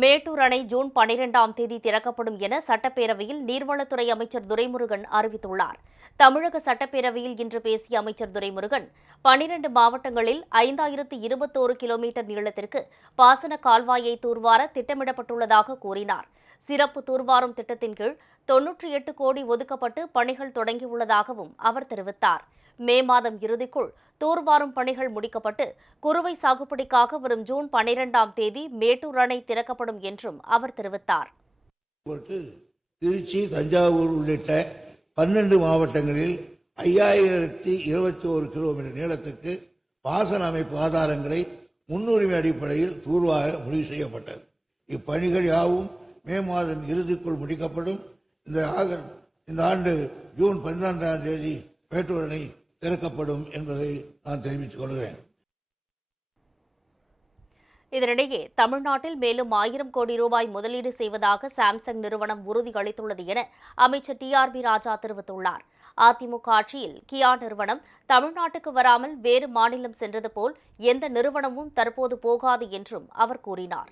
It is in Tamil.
மேட்டூர் அணை ஜூன் பனிரெண்டாம் தேதி திறக்கப்படும் என சட்டப்பேரவையில் நீர்வளத்துறை அமைச்சர் துரைமுருகன் அறிவித்துள்ளார். தமிழக சட்டப்பேரவையில் இன்று பேசிய அமைச்சர் துரைமுருகன் பனிரண்டு மாவட்டங்களில் ஐந்தாயிரத்து இருபத்தோரு கிலோமீட்டர் நீளத்திற்கு பாசன கால்வாயை தூர்வார திட்டமிடப்பட்டுள்ளதாக கூறினார். சிறப்பு தூர்வாரும் திட்டத்தின் கீழ் தொன்னூற்றி எட்டு கோடி ஒதுக்கப்பட்டு பணிகள் தொடங்கியுள்ளதாகவும் அவர் தெரிவித்தார். மே மாதம் இறுதிக்குள் தூர்வாரும் பணிகள் முடிக்கப்பட்டு குறுவை சாகுபடிக்காக வரும் ஜூன் பனிரெண்டாம் தேதி மேட்டூர் அணை திறக்கப்படும் என்றும் அவர் தெரிவித்தார். திருச்சி தஞ்சாவூர் உள்ளிட்ட பன்னெண்டு மாவட்டங்களில் ஐயாயிரத்தி இருபத்தி ஒரு கிலோமீட்டர் நீளத்துக்கு பாசன அமைப்பு ஆதாரங்களை முன்னுரிமை அடிப்படையில் தூர்வார முடிவு செய்யப்பட்டது. இப்பணிகள் யாவும் மே மாதம் இறுதிக்குள் முடிக்கப்படும். இந்த ஆக இந்த ஆண்டு ஜூன் பன்னிரெண்டாம் தேதி மேட்டூர் அணை திறக்கப்படும் என்பதை நான் தெரிவித்துக் கொள்கிறேன். இதனிடையே தமிழ்நாட்டில் மேலும் ஆயிரம் கோடி ரூபாய் முதலீடு செய்வதாக சாம்சங் நிறுவனம் உறுதியளித்துள்ளது என அமைச்சர் டி ஆர் பி ராஜா தெரிவித்துள்ளார். அதிமுக ஆட்சியில் கியா நிறுவனம் தமிழ்நாட்டுக்கு வராமல் வேறு மாநிலம் சென்றது போல் எந்த நிறுவனமும் தற்போது போகாது என்றும் அவர் கூறினார்.